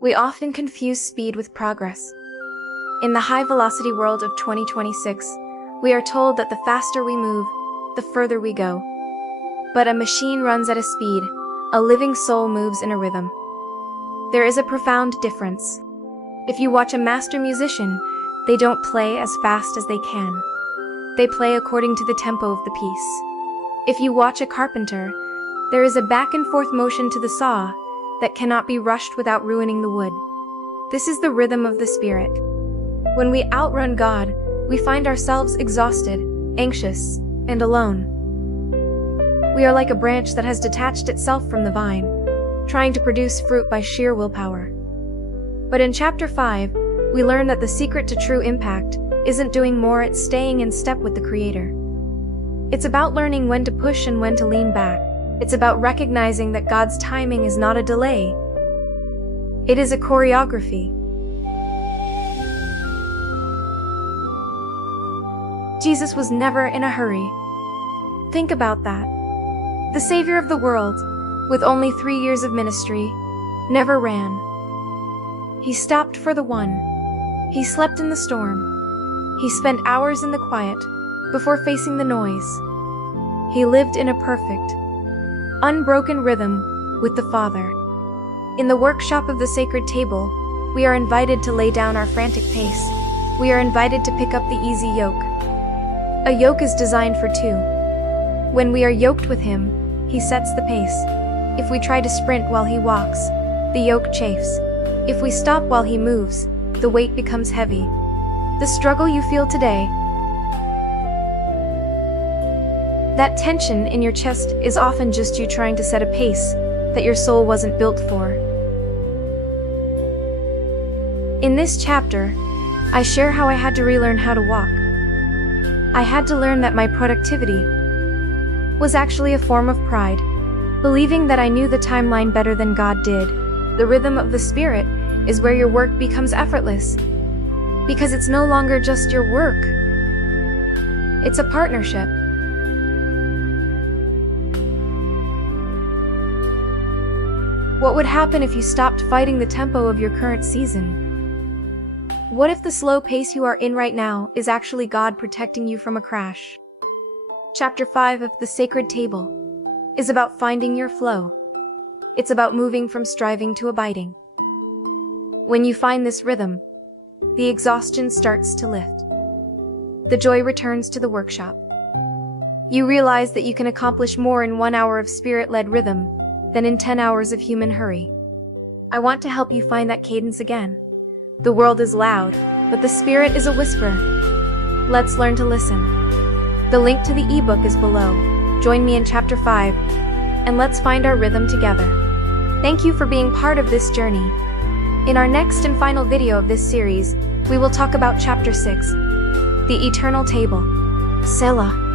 We often confuse speed with progress. In the high-velocity world of 2026, we are told that the faster we move, the further we go. But a machine runs at a speed, a living soul moves in a rhythm. There is a profound difference. If you watch a master musician, they don't play as fast as they can. They play according to the tempo of the piece. If you watch a carpenter, there is a back-and-forth motion to the saw that cannot be rushed without ruining the wood. This is the rhythm of the Spirit. When we outrun God, we find ourselves exhausted, anxious, and alone. We are like a branch that has detached itself from the vine, trying to produce fruit by sheer willpower. But in chapter 5, we learn that the secret to true impact isn't doing more, it's staying in step with the Creator. It's about learning when to push and when to lean back. It's about recognizing that God's timing is not a delay. It is a choreography. Jesus was never in a hurry. Think about that. The Savior of the world, with only 3 years of ministry, never ran. He stopped for the one. He slept in the storm. He spent hours in the quiet before facing the noise. He lived in a perfect, unbroken rhythm with the Father. In the workshop of the sacred table, we are invited to lay down our frantic pace. We are invited to pick up the easy yoke. A yoke is designed for two. When we are yoked with Him, He sets the pace. If we try to sprint while He walks, the yoke chafes. If we stop while He moves, the weight becomes heavy. The struggle you feel today, that tension in your chest, is often just you trying to set a pace that your soul wasn't built for. In this chapter, I share how I had to relearn how to walk. I had to learn that my productivity was actually a form of pride, believing that I knew the timeline better than God did. The rhythm of the Spirit is where your work becomes effortless, because it's no longer just your work. It's a partnership. What would happen if you stopped fighting the tempo of your current season? What if the slow pace you are in right now is actually God protecting you from a crash? Chapter 5 of the Sacred Table is about finding your flow. It's about moving from striving to abiding. When you find this rhythm, the exhaustion starts to lift. The joy returns to the workshop. You realize that you can accomplish more in 1 hour of Spirit-led rhythm than in 10 hours of human hurry. I want to help you find that cadence again. The world is loud, but the Spirit is a whisper. Let's learn to listen. The link to the ebook is below. Join me in chapter 5, and let's find our rhythm together. Thank you for being part of this journey. In our next and final video of this series, we will talk about chapter 6, the Eternal Table. Selah.